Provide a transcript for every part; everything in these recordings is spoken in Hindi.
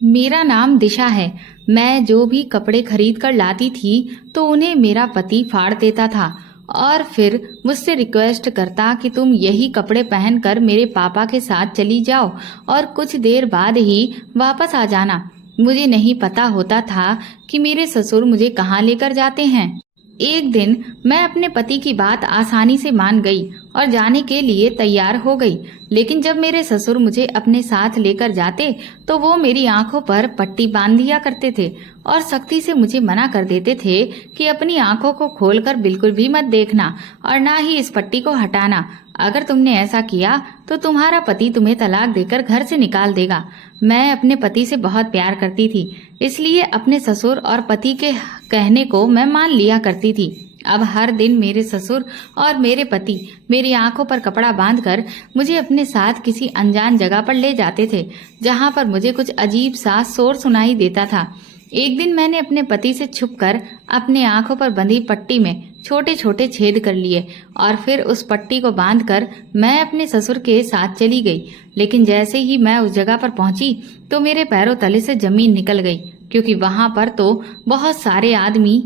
मेरा नाम दिशा है। मैं जो भी कपड़े खरीद कर लाती थी तो उन्हें मेरा पति फाड़ देता था और फिर मुझसे रिक्वेस्ट करता कि तुम यही कपड़े पहनकर मेरे पापा के साथ चली जाओ और कुछ देर बाद ही वापस आ जाना। मुझे नहीं पता होता था कि मेरे ससुर मुझे कहाँ लेकर जाते हैं। एक दिन मैं अपने पति की बात आसानी से मान गई और जाने के लिए तैयार हो गई, लेकिन जब मेरे ससुर मुझे अपने साथ लेकर जाते तो वो मेरी आंखों पर पट्टी बांध दिया करते थे और सख्ती से मुझे मना कर देते थे कि अपनी आंखों को खोलकर बिल्कुल भी मत देखना और ना ही इस पट्टी को हटाना। अगर तुमने ऐसा किया तो तुम्हारा पति तुम्हें तलाक देकर घर से निकाल देगा। मैं अपने पति से बहुत प्यार करती थी, इसलिए अपने ससुर और पति के कहने को मैं मान लिया करती थी। अब हर दिन मेरे ससुर और मेरे पति मेरी आंखों पर कपड़ा बांधकर मुझे अपने साथ किसी अनजान जगह पर ले जाते थे, जहां पर मुझे कुछ अजीब सा शोर सुनाई देता था। एक दिन मैंने अपने पति से छुपकर अपने आंखों पर बंधी पट्टी में छोटे छोटे छेद कर लिए और फिर उस पट्टी को बांधकर मैं अपने ससुर के साथ चली गई। लेकिन जैसे ही मैं उस जगह पर पहुंची तो मेरे पैरों तले से जमीन निकल गई, क्योंकि वहां पर तो बहुत सारे आदमी।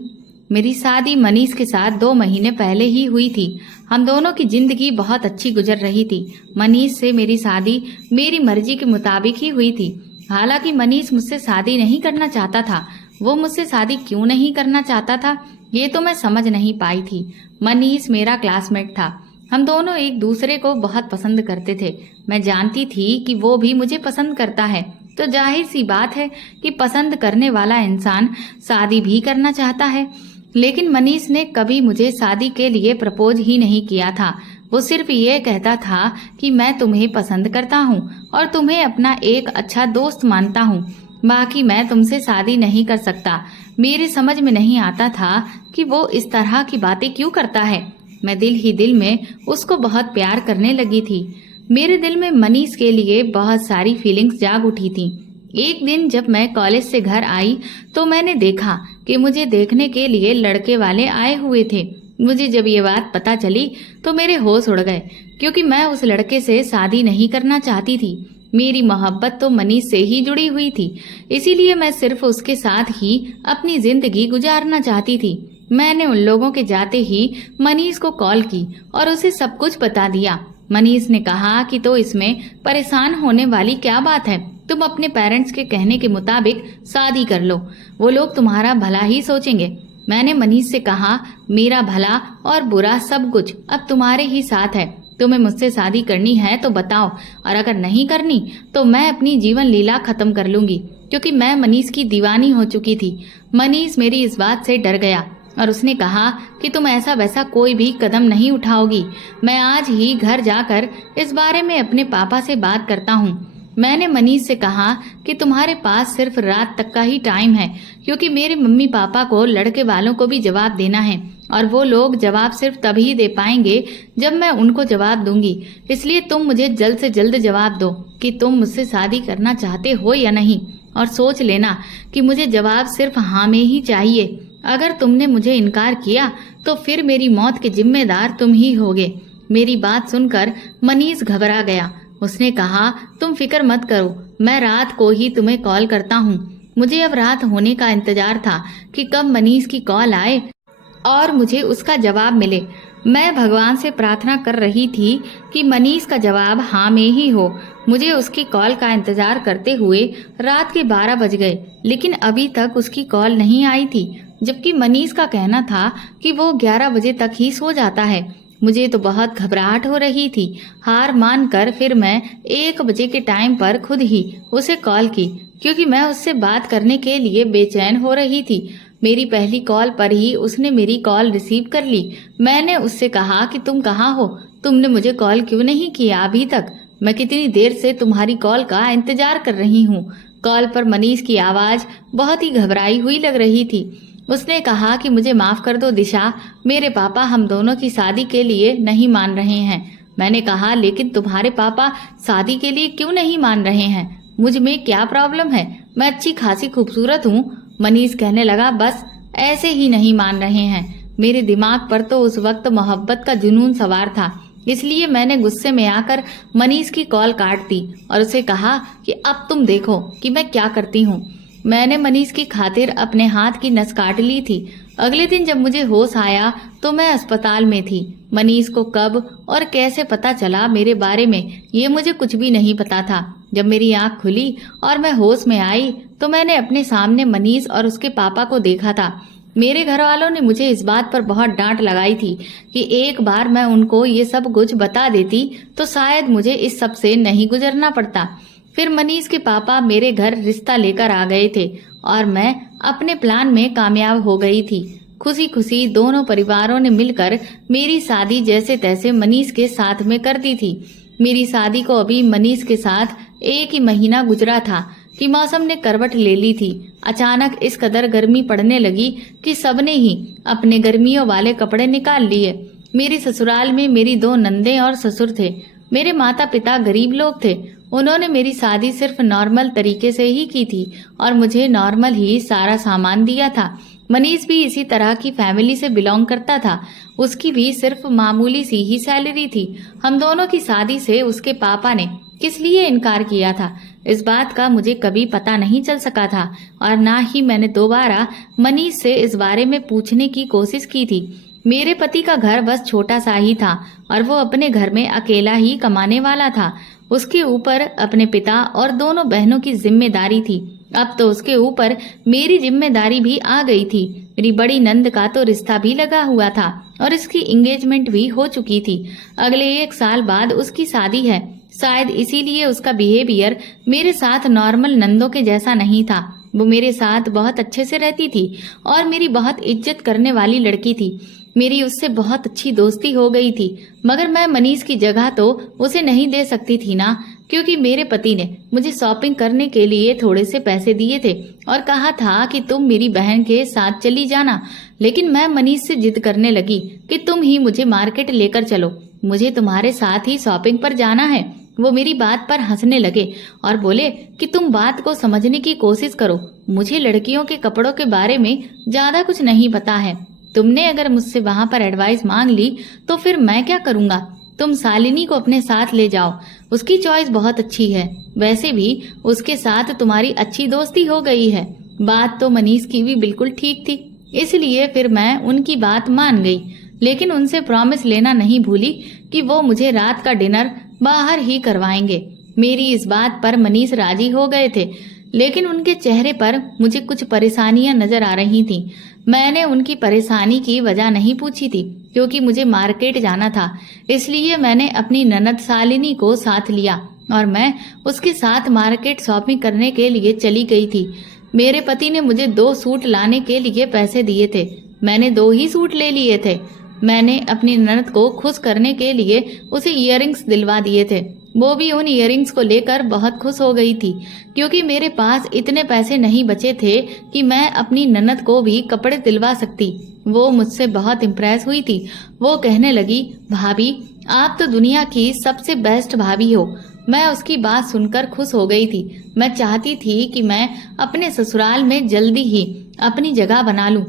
मेरी शादी मनीष के साथ 2 महीने पहले ही हुई थी। हम दोनों की जिंदगी बहुत अच्छी गुजर रही थी। मनीष से मेरी शादी मेरी मर्जी के मुताबिक ही हुई थी। हालांकि मनीष मुझसे शादी नहीं करना चाहता था। वो मुझसे शादी क्यों नहीं करना चाहता था ये तो मैं समझ नहीं पाई थी। मनीष मेरा क्लासमेट था। हम दोनों एक दूसरे को बहुत पसंद करते थे। मैं जानती थी कि वो भी मुझे पसंद करता है, तो जाहिर सी बात है कि पसंद करने वाला इंसान शादी भी करना चाहता है। लेकिन मनीष ने कभी मुझे शादी के लिए प्रपोज ही नहीं किया था। वो सिर्फ ये कहता था कि मैं तुम्हें पसंद करता हूँ और तुम्हें अपना एक अच्छा दोस्त मानता हूँ, बाकी मैं तुमसे शादी नहीं कर सकता। मेरे समझ में नहीं आता था कि वो इस तरह की बातें क्यों करता है। मैं दिल ही दिल में उसको बहुत प्यार करने लगी थी। मेरे दिल में मनीष के लिए बहुत सारी फीलिंग्स जाग उठी थी। एक दिन जब मैं कॉलेज से घर आई तो मैंने देखा कि मुझे देखने के लिए लड़के वाले आए हुए थे। मुझे जब ये बात पता चली तो मेरे होश उड़ गए, क्योंकि मैं उस लड़के से शादी नहीं करना चाहती थी। मेरी मोहब्बत तो मनीष से ही जुड़ी हुई थी, इसीलिए मैं सिर्फ उसके साथ ही अपनी जिंदगी गुजारना चाहती थी। मैंने उन लोगों के जाते ही मनीष को कॉल की और उसे सब कुछ बता दिया। मनीष ने कहा कि तो इसमें परेशान होने वाली क्या बात है, तुम अपने पेरेंट्स के कहने के मुताबिक शादी कर लो, वो लोग तुम्हारा भला ही सोचेंगे। मैंने मनीष से कहा, मेरा भला और बुरा सब कुछ अब तुम्हारे ही साथ है। तुम्हें मुझसे शादी करनी है तो बताओ, और अगर नहीं करनी तो मैं अपनी जीवन लीला खत्म कर लूंगी, क्योंकि मैं मनीष की दीवानी हो चुकी थी। मनीष मेरी इस बात से डर गया और उसने कहा कि तुम ऐसा वैसा कोई भी कदम नहीं उठाओगी। मैं आज ही घर जाकर इस बारे में अपने पापा से बात करता हूँ। मैंने मनीष से कहा कि तुम्हारे पास सिर्फ रात तक का ही टाइम है, क्योंकि मेरे मम्मी पापा को लड़के वालों को भी जवाब देना है और वो लोग जवाब सिर्फ तभी दे पाएंगे जब मैं उनको जवाब दूंगी। इसलिए तुम मुझे जल्द से जल्द जवाब दो कि तुम मुझसे शादी करना चाहते हो या नहीं, और सोच लेना कि मुझे जवाब सिर्फ हाँ में ही चाहिए। अगर तुमने मुझे इनकार किया तो फिर मेरी मौत के जिम्मेदार तुम ही होगे। मेरी बात सुनकर मनीष घबरा गया। उसने कहा, तुम फिक्र मत करो, मैं रात को ही तुम्हें कॉल करता हूँ। मुझे अब रात होने का इंतजार था कि कब मनीष की कॉल आए और मुझे उसका जवाब मिले। मैं भगवान से प्रार्थना कर रही थी कि मनीष का जवाब हाँ में ही हो। मुझे उसकी कॉल का इंतजार करते हुए रात के 12 बज गए, लेकिन अभी तक उसकी कॉल नहीं आई थी, जबकि मनीष का कहना था कि वो 11 बजे तक ही सो जाता है। मुझे तो बहुत घबराहट हो रही थी। हार मानकर फिर मैं 1 बजे के टाइम पर खुद ही उसे कॉल की, क्योंकि मैं उससे बात करने के लिए बेचैन हो रही थी। मेरी पहली कॉल पर ही उसने मेरी कॉल रिसीव कर ली। मैंने उससे कहा कि तुम कहाँ हो, तुमने मुझे कॉल क्यों नहीं किया अभी तक? मैं कितनी देर से तुम्हारी कॉल का इंतजार कर रही हूँ। कॉल पर मनीष की आवाज बहुत ही घबराई हुई लग रही थी। उसने कहा कि मुझे माफ कर दो दिशा, मेरे पापा हम दोनों की शादी के लिए नहीं मान रहे हैं। मैंने कहा, लेकिन तुम्हारे पापा शादी के लिए क्यों नहीं मान रहे हैं? मुझ में क्या प्रॉब्लम है? मैं अच्छी खासी खूबसूरत हूँ। मनीष कहने लगा, बस ऐसे ही नहीं मान रहे हैं। मेरे दिमाग पर तो उस वक्त मोहब्बत का जुनून सवार था। इसलिए मैंने गुस्से में आकर मनीष की कॉल काट दी और उसे कहा कि अब तुम देखो कि मैं क्या करती हूँ। मैंने मनीष की खातिर अपने हाथ की नस काट ली थी। अगले दिन जब मुझे होश आया तो मैं अस्पताल में थी। मनीष को कब और कैसे पता चला मेरे बारे में ये मुझे कुछ भी नहीं पता था। जब मेरी आंख खुली और मैं होश में आई तो मैंने अपने सामने मनीष और उसके पापा को देखा था। मेरे घर वालों ने मुझे इस बात पर बहुत डांट लगाई थी कि एक बार मैं उनको ये सब कुछ बता देती तो शायद मुझे इस सब से नहीं गुजरना पड़ता। फिर मनीष के पापा मेरे घर रिश्ता लेकर आ गए थे और मैं अपने प्लान में कामयाब हो गई थी। खुशी खुशी दोनों परिवारों ने मिलकर मेरी शादी जैसे तैसे मनीष के साथ में कर दी थी। मेरी शादी को अभी मनीष के साथ 1 ही महीना गुजरा था कि मौसम ने करवट ले ली थी। अचानक इस कदर गर्मी पड़ने लगी कि सबने ही अपने गर्मियों वाले कपड़े निकाल लिए। मेरी ससुराल में मेरी 2 नंदे और ससुर थे। मेरे माता पिता गरीब लोग थे। उन्होंने मेरी शादी सिर्फ नॉर्मल तरीके से ही की थी और मुझे नॉर्मल ही सारा सामान दिया था। मनीष भी इसी तरह की फैमिली से बिलोंग करता था। उसकी भी सिर्फ मामूली सी ही सैलरी थी। हम दोनों की शादी से उसके पापा ने किस लिए इनकार किया था इस बात का मुझे कभी पता नहीं चल सका था और ना ही मैंने दोबारा मनीष से इस बारे में पूछने की कोशिश की थी। मेरे पति का घर बस छोटा सा ही था और वो अपने घर में अकेला ही कमाने वाला था। उसके ऊपर अपने पिता और दोनों बहनों की जिम्मेदारी थी। अब तो उसके ऊपर मेरी जिम्मेदारी भी आ गई थी। मेरी बड़ी नंद का तो रिश्ता भी लगा हुआ था और इसकी एंगेजमेंट भी हो चुकी थी। अगले 1 साल बाद उसकी शादी है। शायद इसीलिए उसका बिहेवियर मेरे साथ नॉर्मल नंदों के जैसा नहीं था। वो मेरे साथ बहुत अच्छे से रहती थी और मेरी बहुत इज्जत करने वाली लड़की थी। मेरी उससे बहुत अच्छी दोस्ती हो गई थी। मगर मैं मनीष की जगह तो उसे नहीं दे सकती थी ना, क्योंकि मेरे पति ने मुझे शॉपिंग करने के लिए थोड़े से पैसे दिए थे और कहा था कि तुम मेरी बहन के साथ चली जाना। लेकिन मैं मनीष से जिद करने लगी कि तुम ही मुझे मार्केट लेकर चलो, मुझे तुम्हारे साथ ही शॉपिंग पर जाना है। वो मेरी बात पर हंसने लगे और बोले कि तुम बात को समझने की कोशिश करो, मुझे लड़कियों के कपड़ों के बारे में ज्यादा कुछ नहीं पता है। तुमने अगर मुझसे वहां पर एडवाइस मांग ली तो फिर मैं क्या करूंगा। तुम शालिनी को अपने साथ ले जाओ, उसकी चॉइस बहुत अच्छी है। वैसे भी उसके साथ तुम्हारी अच्छी दोस्ती हो गई है। बात तो मनीष की भी बिल्कुल ठीक थी, इसलिए फिर मैं उनकी बात मान गई। लेकिन उनसे प्रॉमिस लेना नहीं भूली कि वो मुझे रात का डिनर बाहर ही करवाएंगे। मेरी इस बात पर मनीष राजी हो गए थे, लेकिन उनके चेहरे पर मुझे कुछ परेशानियां नजर आ रही थीं। मैंने उनकी परेशानी की वजह नहीं पूछी थी, क्योंकि मुझे मार्केट जाना था। इसलिए मैंने अपनी ननद शालिनी को साथ लिया और मैं उसके साथ मार्केट शॉपिंग करने के लिए चली गई थी। मेरे पति ने मुझे 2 सूट लाने के लिए पैसे दिए थे। मैंने 2 ही सूट ले लिए थे। मैंने अपनी ननद को खुश करने के लिए उसे इयररिंग्स दिलवा दिए थे। वो भी उन इयररिंग्स को लेकर बहुत खुश हो गई थी, क्योंकि मेरे पास इतने पैसे नहीं बचे थे कि मैं अपनी ननद को भी कपड़े दिलवा सकती। वो मुझसे बहुत इम्प्रेस हुई थी। वो कहने लगी, भाभी आप तो दुनिया की सबसे बेस्ट भाभी हो। मैं उसकी बात सुनकर खुश हो गई थी। मैं चाहती थी कि मैं अपने ससुराल में जल्दी ही अपनी जगह बना लूं।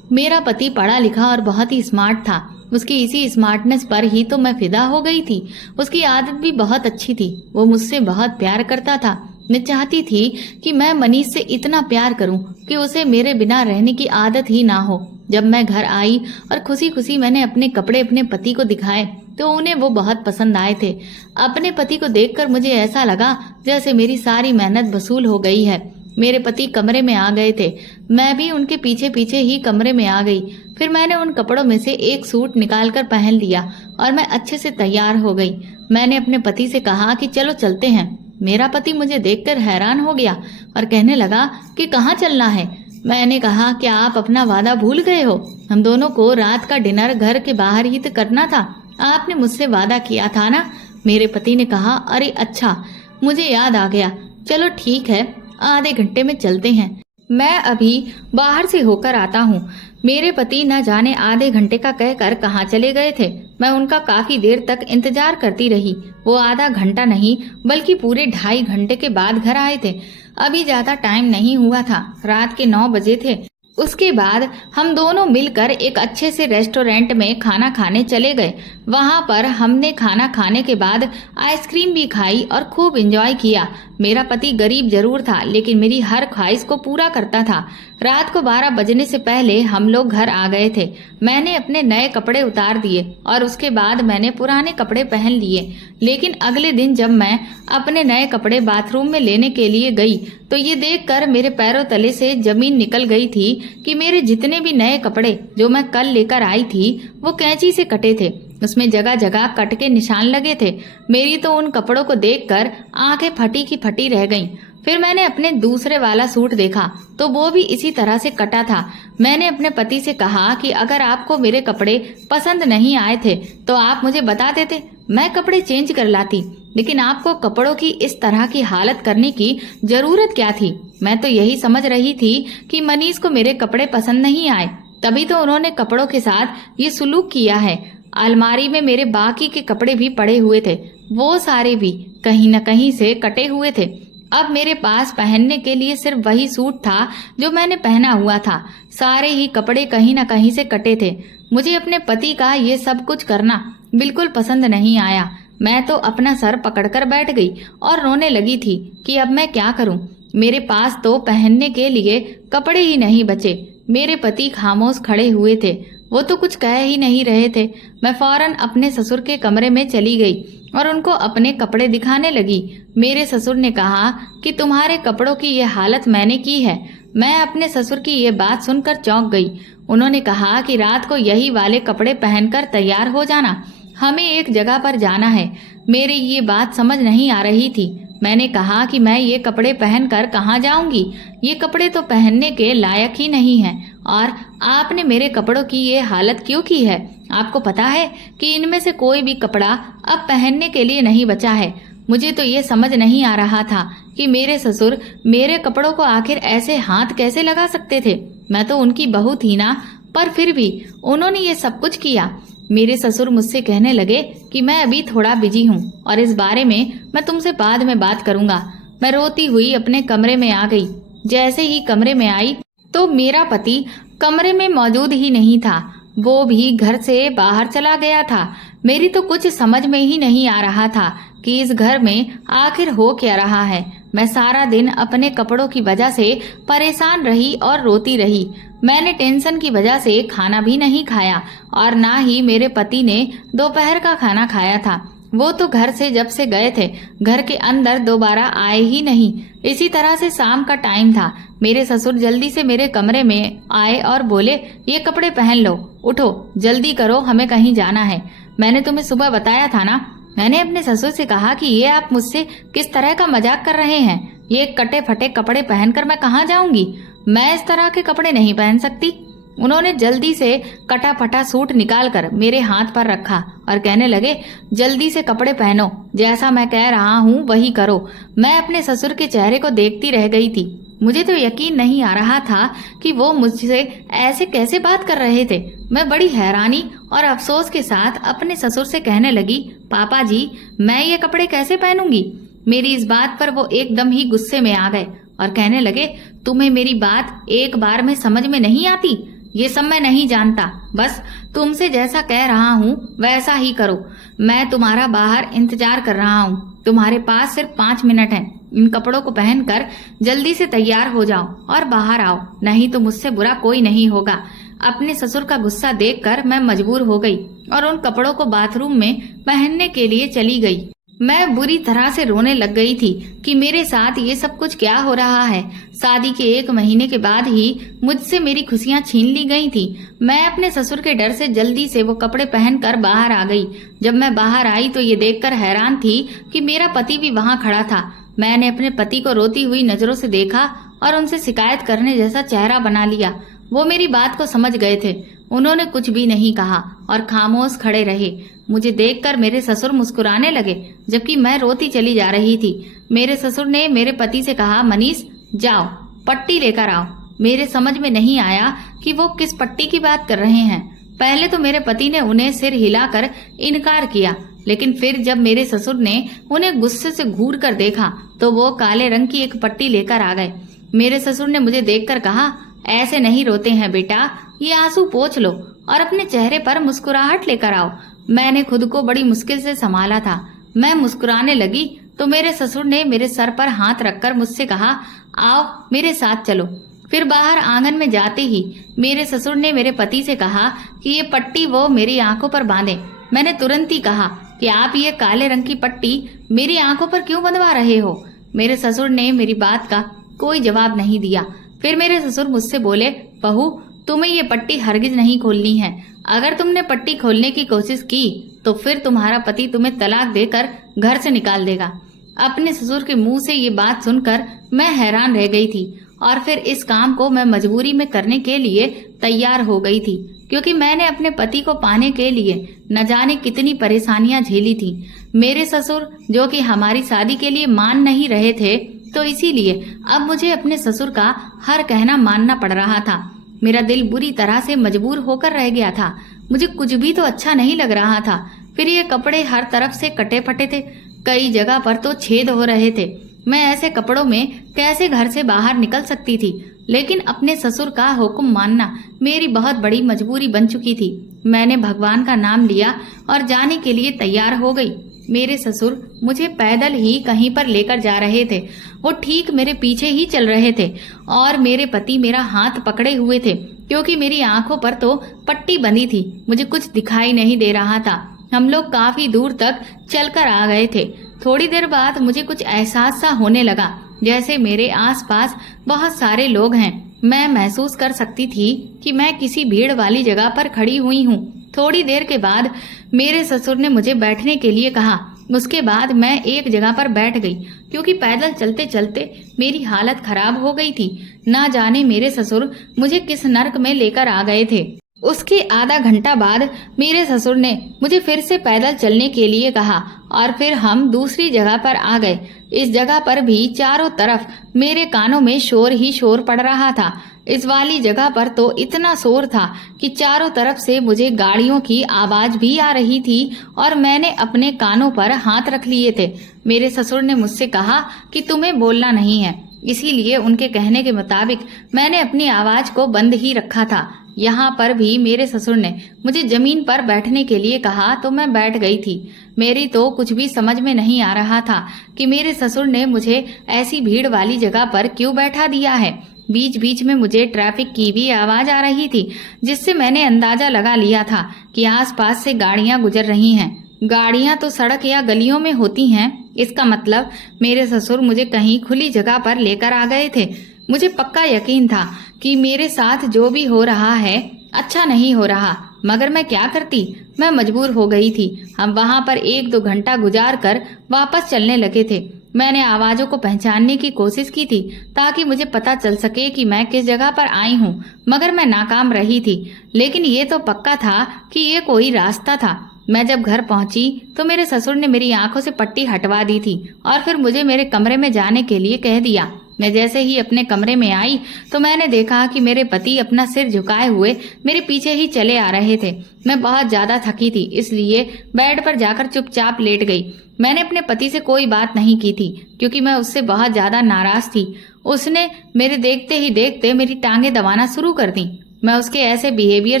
मेरा पति पढ़ा लिखा और बहुत ही स्मार्ट था। उसकी इसी स्मार्टनेस पर ही तो मैं फिदा हो गई थी। उसकी आदत भी बहुत अच्छी थी। वो मुझसे बहुत प्यार करता था। मैं चाहती थी कि मैं मनीष से इतना प्यार करूं कि उसे मेरे बिना रहने की आदत ही ना हो। जब मैं घर आई और खुशी खुशी मैंने अपने कपड़े अपने पति को दिखाए तो उन्हें वो बहुत पसंद आए थे। अपने पति को देखकर मुझे ऐसा लगा जैसे मेरी सारी मेहनत वसूल हो गई है। मेरे पति कमरे में आ गए थे। मैं भी उनके पीछे पीछे ही कमरे में आ गई। फिर मैंने उन कपड़ों में से एक सूट निकालकर पहन लिया और मैं अच्छे से तैयार हो गई। मैंने अपने पति से कहा कि चलो चलते हैं। मेरा पति मुझे देखकर हैरान हो गया और कहने लगा कि कहाँ चलना है। मैंने कहा, क्या आप अपना वादा भूल गए हो? हम दोनों को रात का डिनर घर के बाहर ही तो करना था। आपने मुझसे वादा किया था ना। मेरे पति ने कहा, अरे अच्छा, मुझे याद आ गया। चलो ठीक है, आधे घंटे में चलते हैं। मैं अभी बाहर से होकर आता हूँ। मेरे पति न जाने आधे घंटे का कहकर कहाँ चले गए थे। मैं उनका काफी देर तक इंतजार करती रही। वो आधा घंटा नहीं बल्कि पूरे 2.5 घंटे के बाद घर आए थे। अभी ज्यादा टाइम नहीं हुआ था, रात के 9 बजे थे। उसके बाद हम दोनों मिलकर एक अच्छे से रेस्टोरेंट में खाना खाने चले गए। वहां पर हमने खाना खाने के बाद आइसक्रीम भी खाई और खूब एंजॉय किया। मेरा पति गरीब जरूर था, लेकिन मेरी हर ख्वाहिश को पूरा करता था। रात को 12 बजने से पहले हम लोग घर आ गए थे। मैंने अपने नए कपड़े उतार दिए और उसके बाद मैंने पुराने कपड़े पहन लिए। लेकिन अगले दिन जब मैं अपने नए कपड़े बाथरूम में लेने के लिए गई तो ये देखकर मेरे पैरों तले से जमीन निकल गई थी कि मेरे जितने भी नए कपड़े जो मैं कल लेकर आई थी वो कैंची से कटे थे। उसमें जगह जगह कट के निशान लगे थे। मेरी तो उन कपड़ों को देखकर आंखें फटी की फटी रह गईं। फिर मैंने अपने दूसरे वाला सूट देखा तो वो भी इसी तरह से कटा था। मैंने अपने पति से कहा कि अगर आपको मेरे कपड़े पसंद नहीं आए थे तो आप मुझे बता देते, मैं कपड़े चेंज कर लाती। लेकिन आपको कपड़ों की इस तरह की हालत करने की जरूरत क्या थी? मैं तो यही समझ रही थी कि मनीष को मेरे कपड़े पसंद नहीं आए, तभी तो उन्होंने कपड़ों के साथ ये सुलूक किया है। अलमारी में मेरे बाकी के कपड़े भी पड़े हुए थे, वो सारे भी कहीं न कहीं से कटे हुए थे। अब मेरे पास पहनने के लिए सिर्फ वही सूट था जो मैंने पहना हुआ था। सारे ही कपड़े कहीं न कहीं से कटे थे। मुझे अपने पति का ये सब कुछ करना बिल्कुल पसंद नहीं आया। मैं तो अपना सर पकड़कर बैठ गई और रोने लगी थी कि अब मैं क्या करूं। मेरे पास तो पहनने के लिए कपड़े ही नहीं बचे। मेरे पति खामोश खड़े हुए थे, वो तो कुछ कह ही नहीं रहे थे। मैं फौरन अपने ससुर के कमरे में चली गई और उनको अपने कपड़े दिखाने लगी। मेरे ससुर ने कहा कि तुम्हारे कपड़ों की ये हालत मैंने की है। मैं अपने ससुर की ये बात सुनकर चौंक गई। उन्होंने कहा कि रात को यही वाले कपड़े पहनकर तैयार हो जाना, हमें एक जगह पर जाना है। मेरी ये बात समझ नहीं आ रही थी। मैंने कहा कि मैं ये कपड़े पहनकर कहाँ जाऊंगी, ये कपड़े तो पहनने के लायक ही नहीं हैं। और आपने मेरे कपड़ों की ये हालत क्यों की है? आपको पता है कि इनमें से कोई भी कपड़ा अब पहनने के लिए नहीं बचा है। मुझे तो ये समझ नहीं आ रहा था कि मेरे ससुर मेरे कपड़ों को आखिर ऐसे हाथ कैसे लगा सकते थे। मैं तो उनकी बहू थी ना, पर फिर भी उन्होंने ये सब कुछ किया। मेरे ससुर मुझसे कहने लगे कि मैं अभी थोड़ा बिजी हूँ और इस बारे में मैं तुमसे बाद में बात करूंगा। मैं रोती हुई अपने कमरे में आ गई। जैसे ही कमरे में आई तो मेरा पति कमरे में मौजूद ही नहीं था, वो भी घर से बाहर चला गया था। मेरी तो कुछ समझ में ही नहीं आ रहा था कि इस घर में आखिर हो क्या रहा है। मैं सारा दिन अपने कपड़ों की वजह से परेशान रही और रोती रही। मैंने टेंशन की वजह से खाना भी नहीं खाया और ना ही मेरे पति ने दोपहर का खाना खाया था। वो तो घर से जब से गए थे घर के अंदर दोबारा आए ही नहीं। इसी तरह से शाम का टाइम था। मेरे ससुर जल्दी से मेरे कमरे में आए और बोले, ये कपड़े पहन लो, उठो जल्दी करो, हमें कहीं जाना है। मैंने तुम्हें सुबह बताया था ना। मैंने अपने ससुर से कहा कि ये आप मुझसे किस तरह का मजाक कर रहे हैं? ये कटे फटे कपड़े पहनकर मैं कहाँ जाऊंगी? मैं इस तरह के कपड़े नहीं पहन सकती। उन्होंने जल्दी से कटा फटा सूट निकालकर मेरे हाथ पर रखा और कहने लगे, जल्दी से कपड़े पहनो, जैसा मैं कह रहा हूँ वही करो। मैं अपने ससुर के चेहरे को देखती रह गई थी। मुझे तो यकीन नहीं आ रहा था कि वो मुझसे ऐसे कैसे बात कर रहे थे। मैं बड़ी हैरानी और अफसोस के साथ अपने ससुर से कहने लगी, पापा जी, मैं ये कपड़े कैसे पहनूंगी? मेरी इस बात पर वो एकदम ही गुस्से में आ गए और कहने लगे, तुम्हें मेरी बात एक बार में समझ में नहीं आती? ये सब मैं नहीं जानता, बस तुमसे जैसा कह रहा हूँ वैसा ही करो। मैं तुम्हारा बाहर इंतजार कर रहा हूँ। तुम्हारे पास सिर्फ 5 मिनट हैं। इन कपड़ों को पहनकर जल्दी से तैयार हो जाओ और बाहर आओ, नहीं तो मुझसे बुरा कोई नहीं होगा। अपने ससुर का गुस्सा देखकर मैं मजबूर हो गई और उन कपड़ों को बाथरूम में पहनने के लिए चली गई। मैं बुरी तरह से रोने लग गई थी कि मेरे साथ ये सब कुछ क्या हो रहा है। शादी के 1 महीने के बाद ही मुझसे मेरी खुशियां छीन ली गई थी। मैं अपने ससुर के डर से जल्दी से वो कपड़े पहनकर बाहर आ गई। जब मैं बाहर आई तो ये देखकर हैरान थी कि मेरा पति भी वहां खड़ा था। मैंने अपने पति को रोती हुई नजरों से देखा और उनसे शिकायत करने जैसा चेहरा बना लिया। वो मेरी बात को समझ गए थे। उन्होंने कुछ भी नहीं कहा और खामोश खड़े रहे। मुझे देखकर मेरे ससुर मुस्कुराने लगे जबकि मैं रोती चली जा रही थी। मेरे ससुर ने मेरे पति से कहा, मनीष जाओ पट्टी लेकर आओ। मेरे समझ में नहीं आया कि वो किस पट्टी की बात कर रहे हैं। पहले तो मेरे पति ने उन्हें सिर हिलाकर इनकार किया, लेकिन फिर जब मेरे ससुर ने उन्हें गुस्से से घूर कर देखा तो वो काले रंग की एक पट्टी लेकर आ गए। मेरे ससुर ने मुझे देखकर कहा, ऐसे नहीं रोते हैं बेटा, ये आंसू पोंछ लो और अपने चेहरे पर मुस्कुराहट लेकर आओ। मैंने खुद को बड़ी मुश्किल से संभाला था। मैं मुस्कुराने लगी तो मेरे ससुर ने मेरे सर पर हाथ रखकर मुझसे कहा, आओ मेरे साथ चलो। फिर बाहर आंगन में जाते ही मेरे ससुर ने मेरे पति से कहा कि ये पट्टी वो मेरी आंखों पर बांधे। मैंने तुरंत ही कहा कि आप ये काले रंग की पट्टी मेरी आंखों पर क्यों बंधवा रहे हो। मेरे ससुर ने मेरी बात का कोई जवाब नहीं दिया। फिर मेरे ससुर मुझसे बोले, बहू तुम्हें ये पट्टी हरगिज नहीं खोलनी है। अगर तुमने पट्टी खोलने की कोशिश की तो फिर तुम्हारा पति तुम्हें तलाक देकर घर से निकाल देगा। अपने ससुर के मुंह से ये बात सुनकर मैं हैरान रह गई थी और फिर इस काम को मैं मजबूरी में करने के लिए तैयार हो गई थी, क्योंकि मैंने अपने पति को पाने के लिए न जाने कितनी परेशानियां झेली थी। मेरे ससुर जो कि हमारी शादी के लिए मान नहीं रहे थे, तो इसीलिए अब मुझे अपने ससुर का हर कहना मानना पड़ रहा था। मेरा दिल बुरी तरह से मजबूर होकर रह गया था। मुझे कुछ भी तो अच्छा नहीं लग रहा था। फिर ये कपड़े हर तरफ से कटे फटे थे, कई जगह पर तो छेद हो रहे थे। मैं ऐसे कपड़ों में कैसे घर से बाहर निकल सकती थी, लेकिन अपने ससुर का हुक्म मानना मेरी बहुत बड़ी मजबूरी बन चुकी थी। मैंने भगवान का नाम लिया और जाने के लिए तैयार हो गई। मेरे ससुर मुझे पैदल ही कहीं पर लेकर जा रहे थे। वो ठीक मेरे पीछे ही चल रहे थे और मेरे पति मेरा हाथ पकड़े हुए थे, क्योंकि मेरी आंखों पर तो पट्टी बंधी थी। मुझे कुछ दिखाई नहीं दे रहा था। हम लोग काफी दूर तक चलकर आ गए थे। थोड़ी देर बाद मुझे कुछ एहसास सा होने लगा, जैसे मेरे आसपास बहुत सारे लोग हैं। मैं महसूस कर सकती थी कि मैं किसी भीड़ वाली जगह पर खड़ी हुई हूँ। थोड़ी देर के बाद मेरे ससुर ने मुझे बैठने के लिए कहा। उसके बाद मैं एक जगह पर बैठ गई, क्योंकि पैदल चलते चलते मेरी हालत खराब हो गई थी। ना जाने मेरे ससुर मुझे किस नर्क में लेकर आ गए थे। उसके आधा घंटा बाद मेरे ससुर ने मुझे फिर से पैदल चलने के लिए कहा और फिर हम दूसरी जगह पर आ गए। इस जगह पर भी चारों तरफ मेरे कानों में शोर ही शोर पड़ रहा था। इस वाली जगह पर तो इतना शोर था कि चारों तरफ से मुझे गाड़ियों की आवाज भी आ रही थी और मैंने अपने कानों पर हाथ रख लिए थे। मेरे ससुर ने मुझसे कहा कि तुम्हें बोलना नहीं है, इसीलिए उनके कहने के मुताबिक मैंने अपनी आवाज को बंद ही रखा था। यहाँ पर भी मेरे ससुर ने मुझे जमीन पर बैठने के लिए कहा तो मैं बैठ गई थी। मेरी तो कुछ भी समझ में नहीं आ रहा था कि मेरे ससुर ने मुझे ऐसी भीड़ वाली जगह पर क्यों बैठा दिया है। बीच बीच में मुझे ट्रैफिक की भी आवाज आ रही थी, जिससे मैंने अंदाजा लगा लिया था कि आसपास से गाड़ियां गुजर रही हैं। गाड़ियां तो सड़क या गलियों में होती हैं, इसका मतलब मेरे ससुर मुझे कहीं खुली जगह पर लेकर आ गए थे। मुझे पक्का यकीन था कि मेरे साथ जो भी हो रहा है अच्छा नहीं हो रहा, मगर मैं क्या करती। मैं मजबूर हो गई थी। हम वहां पर 1-2 घंटा गुजार कर वापस चलने लगे थे। मैंने आवाजों को पहचानने की कोशिश की थी ताकि मुझे पता चल सके कि मैं किस जगह पर आई हूँ, मगर मैं नाकाम रही थी। लेकिन ये तो पक्का था कि ये कोई रास्ता था। मैं जब घर पहुंची तो मेरे ससुर ने मेरी आंखों से पट्टी हटवा दी थी और फिर मुझे मेरे कमरे में जाने के लिए कह दिया। मैं जैसे ही अपने कमरे में आई तो मैंने देखा कि मेरे पति अपना सिर झुकाए हुए मेरे पीछे ही चले आ रहे थे। मैं बहुत ज्यादा थकी थी, इसलिए बेड पर जाकर चुपचाप लेट गई। मैंने अपने पति से कोई बात नहीं की थी, क्योंकि मैं उससे बहुत ज्यादा नाराज थी। उसने मेरे देखते ही देखते मेरी टांगे दबाना शुरू कर दी। मैं उसके ऐसे बिहेवियर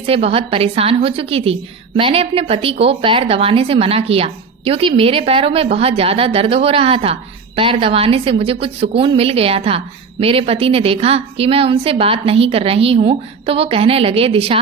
से बहुत परेशान हो चुकी थी। मैंने अपने पति को पैर दबाने से मना किया, क्योंकि मेरे पैरों में बहुत ज्यादा दर्द हो रहा था। पैर दबाने से मुझे कुछ सुकून मिल गया था। मेरे पति ने देखा कि मैं उनसे बात नहीं कर रही हूँ तो वो कहने लगे, दिशा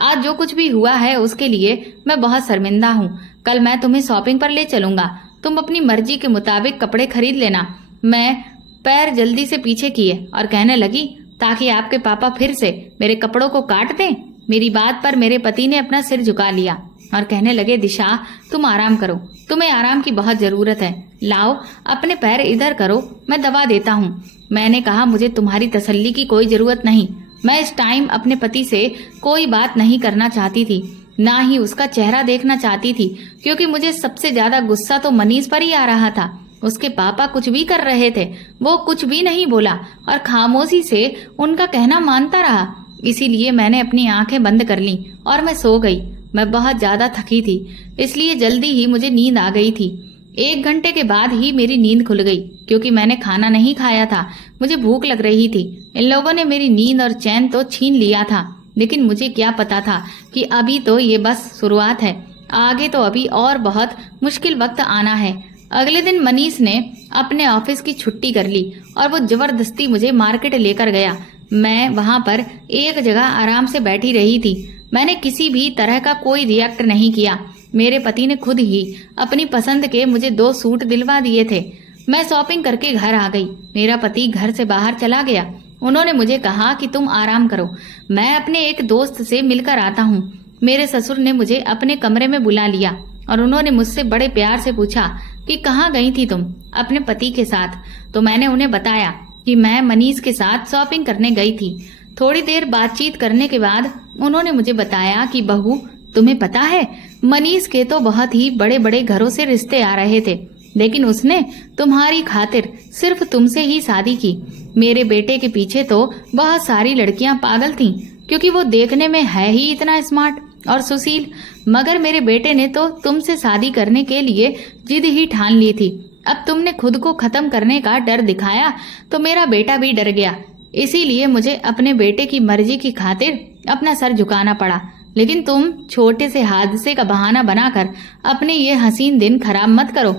आज जो कुछ भी हुआ है उसके लिए मैं बहुत शर्मिंदा हूँ। कल मैं तुम्हें शॉपिंग पर ले चलूंगा, तुम अपनी मर्जी के मुताबिक कपड़े खरीद लेना। मैं पैर जल्दी से पीछे किए और कहने लगी, ताकि आपके पापा फिर से मेरे कपड़ों को काट दें। मेरी बात पर मेरे पति ने अपना सिर झुका लिया और कहने लगे, दिशा तुम आराम करो, तुम्हें आराम की बहुत जरूरत है। लाओ अपने पैर इधर करो, मैं दवा देता हूँ। मैंने कहा, मुझे तुम्हारी तसल्ली की कोई जरूरत नहीं। मैं इस टाइम अपने पति से कोई बात नहीं करना चाहती थी, ना ही उसका चेहरा देखना चाहती थी, क्योंकि मुझे सबसे ज्यादा गुस्सा तो मनीष पर ही आ रहा था। उसके पापा कुछ भी कर रहे थे, वो कुछ भी नहीं बोला और खामोशी से उनका कहना मानता रहा। इसीलिए मैंने अपनी आंखें बंद कर ली और मैं सो गई। मैं बहुत ज्यादा थकी थी, इसलिए जल्दी ही मुझे नींद आ गई थी। 1 घंटे के बाद ही मेरी नींद खुल गई क्योंकि मैंने खाना नहीं खाया था। मुझे भूख लग रही थी। इन लोगों ने मेरी नींद और चैन तो छीन लिया था, लेकिन मुझे क्या पता था कि अभी तो ये बस शुरुआत है, आगे तो अभी और बहुत मुश्किल वक्त आना है। अगले दिन मनीष ने अपने ऑफिस की छुट्टी कर ली और वो जबरदस्ती मुझे मार्केट लेकर गया। मैं वहां पर एक जगह आराम से बैठी रही थी। मैंने किसी भी तरह का कोई रिएक्ट नहीं किया। मेरे पति ने खुद ही अपनी पसंद के मुझे 2 सूट दिलवा दिए थे। मैं शॉपिंग करके घर आ गई। मेरा पति घर से बाहर चला गया। उन्होंने मुझे कहा कि तुम आराम करो, मैं अपने एक दोस्त से मिलकर आता हूँ। मेरे ससुर ने मुझे अपने कमरे में बुला लिया और उन्होंने मुझसे बड़े प्यार से पूछा कि कहाँ गई थी तुम अपने पति के साथ। तो मैंने उन्हें बताया कि मैं मनीष के साथ शॉपिंग करने गई थी। थोड़ी देर बातचीत करने के बाद उन्होंने मुझे बताया कि बहू, तुम्हें पता है मनीष के तो बहुत ही बड़े बड़े घरों से रिश्ते आ रहे थे, लेकिन उसने तुम्हारी खातिर सिर्फ तुमसे ही शादी की। मेरे बेटे के पीछे तो बहुत सारी लड़कियां पागल थीं, क्योंकि वो देखने में है ही इतना स्मार्ट और सुशील, मगर मेरे बेटे ने तो तुमसे शादी करने के लिए जिद ही ठान ली थी। अब तुमने खुद को खत्म करने का डर दिखाया तो मेरा बेटा भी डर गया। इसीलिए मुझे अपने बेटे की मर्जी की खातिर अपना सर झुकाना पड़ा। लेकिन तुम छोटे से हादसे का बहाना बनाकर अपने ये हसीन दिन खराब मत करो।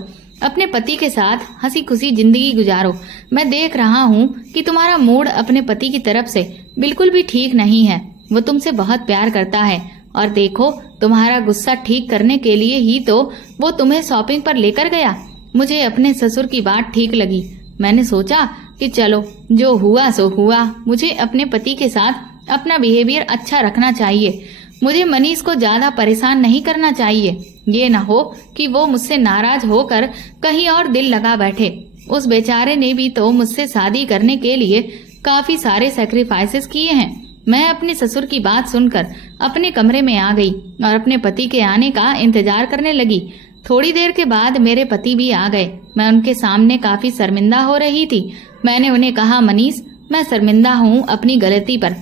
अपने पति के साथ हंसी खुशी जिंदगी गुजारो। मैं देख रहा हूँ कि तुम्हारा मूड अपने पति की तरफ से बिल्कुल भी ठीक नहीं है। वो तुमसे बहुत प्यार करता है और देखो, तुम्हारा गुस्सा ठीक करने के लिए ही तो वो तुम्हें शॉपिंग पर लेकर गया। मुझे अपने ससुर की बात ठीक लगी। मैंने सोचा कि चलो, जो हुआ सो हुआ। मुझे अपने पति के साथ अपना बिहेवियर अच्छा रखना चाहिए। मुझे मनीष को ज्यादा परेशान नहीं करना चाहिए। ये ना हो कि वो मुझसे नाराज होकर कहीं और दिल लगा बैठे। उस बेचारे ने भी तो मुझसे शादी करने के लिए काफी सारे सैक्रिफाइसेस किए हैं। मैं अपने ससुर की बात सुनकर अपने कमरे में आ गई और अपने पति के आने का इंतजार करने लगी। थोड़ी देर के बाद मेरे पति भी आ गए। मैं उनके सामने काफी शर्मिंदा हो रही थी। मैंने उन्हें कहा, मनीष, मैं शर्मिंदा हूँ अपनी गलती पर।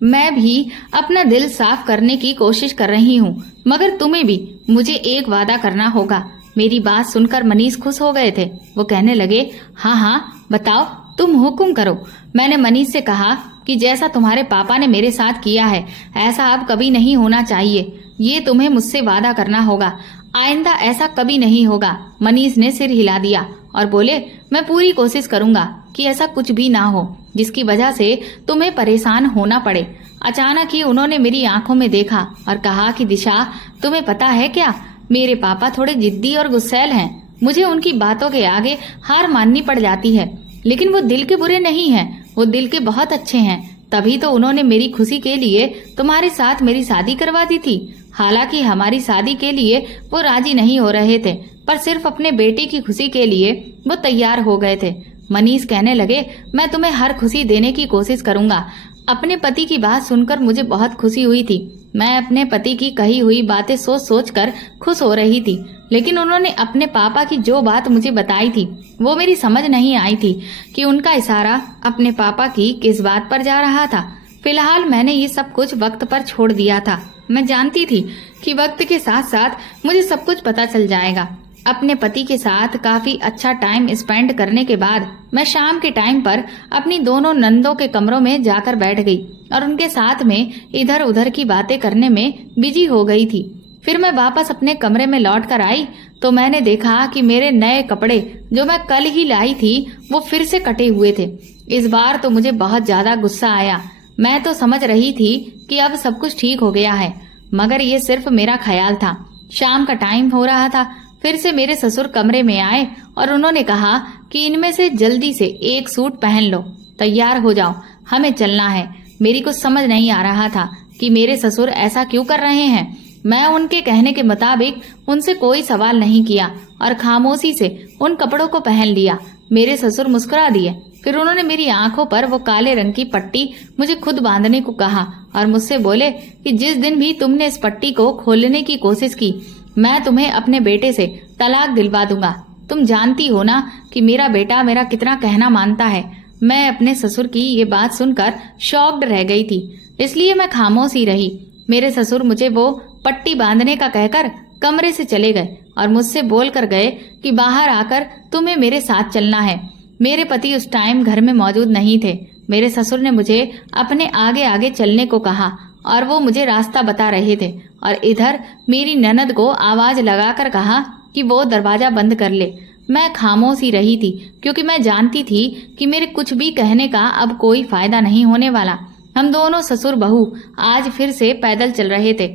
मैं भी अपना दिल साफ करने की कोशिश कर रही हूँ, मगर तुम्हें भी मुझे एक वादा करना होगा। मेरी बात सुनकर मनीष खुश हो गए थे। वो कहने लगे, हाँ हाँ बताओ, तुम हुक्म करो। मैंने मनीष से कहा कि जैसा तुम्हारे पापा ने मेरे साथ किया है, ऐसा अब कभी नहीं होना चाहिए। ये तुम्हें मुझसे वादा करना होगा। आइंदा ऐसा कभी नहीं होगा। मनीष ने सिर हिला दिया और बोले, मैं पूरी कोशिश करूंगा कि ऐसा कुछ भी ना हो जिसकी वजह से तुम्हें परेशान होना पड़े। अचानक ही उन्होंने मेरी आंखों में देखा और कहा कि दिशा, तुम्हें पता है क्या, मेरे पापा थोड़े जिद्दी और गुस्सैल हैं। मुझे उनकी बातों के आगे हार माननी पड़ जाती है, लेकिन वो दिल के बुरे नहीं हैं, वो दिल के बहुत अच्छे हैं। तभी तो उन्होंने मेरी खुशी के लिए तुम्हारे साथ मेरी शादी करवा दी थी। हालांकि हमारी शादी के लिए वो राजी नहीं हो रहे थे, पर सिर्फ अपने बेटे की खुशी के लिए वो तैयार हो गए थे। मनीष कहने लगे, मैं तुम्हें हर खुशी देने की कोशिश करूंगा। अपने पति की बात सुनकर मुझे बहुत खुशी हुई थी। मैं अपने पति की कही हुई बातें सोच सोच कर खुश हो रही थी, लेकिन उन्होंने अपने पापा की जो बात मुझे बताई थी वो मेरी समझ नहीं आई थी कि उनका इशारा अपने पापा की किस बात पर जा रहा था। फिलहाल मैंने ये सब कुछ वक्त पर छोड़ दिया था। मैं जानती थी कि वक्त के साथ साथ मुझे सब कुछ पता चल जाएगा। अपने पति के साथ काफी अच्छा टाइम स्पेंड करने के बाद मैं शाम के टाइम पर अपनी दोनों नंदों के कमरों में जाकर बैठ गई और उनके साथ में इधर उधर की बातें करने में बिजी हो गई थी। फिर मैं वापस अपने कमरे में लौट कर आई तो मैंने देखा कि मेरे नए कपड़े जो मैं कल ही लाई थी वो फिर से कटे हुए थे। इस बार तो मुझे बहुत ज्यादा गुस्सा आया। मैं तो समझ रही थी कि अब सब कुछ ठीक हो गया है, मगर ये सिर्फ मेरा ख्याल था। शाम का टाइम हो रहा था। फिर से मेरे ससुर कमरे में आए और उन्होंने कहा कि इनमें से जल्दी से एक सूट पहन लो, तैयार हो जाओ, हमें चलना है। मेरी कुछ समझ नहीं आ रहा था कि मेरे ससुर ऐसा क्यों कर रहे हैं। मैं उनके कहने के मुताबिक उनसे कोई सवाल नहीं किया और खामोशी से उन कपड़ों को पहन लिया। मेरे ससुर मुस्कुरा दिए। फिर उन्होंने मेरी आंखों पर वो काले रंग की पट्टी मुझे खुद बांधने को कहा और मुझसे बोले कि जिस दिन भी तुमने इस पट्टी को खोलने की कोशिश की, मैं तुम्हें अपने बेटे से तलाक दिलवा दूंगा। तुम जानती हो ना कि मेरा बेटा मेरा कितना कहना मानता है। मैं अपने ससुर की ये बात सुनकर शॉक्ड रह गई थी, इसलिए मैं खामोश ही रही। मेरे ससुर मुझे वो पट्टी बांधने का कहकर कमरे से चले गए और मुझसे बोल कर गए कि बाहर आकर तुम्हें मेरे साथ चलना है। मेरे पति उस टाइम घर में मौजूद नहीं थे। मेरे ससुर ने मुझे अपने आगे आगे चलने को कहा और वो मुझे रास्ता बता रहे थे, और इधर मेरी ननद को आवाज लगाकर कहा कि वो दरवाजा बंद कर ले। मैं खामोश ही रही थी, क्योंकि मैं जानती थी कि मेरे कुछ भी कहने का अब कोई फायदा नहीं होने वाला। हम दोनों ससुर बहू आज फिर से पैदल चल रहे थे।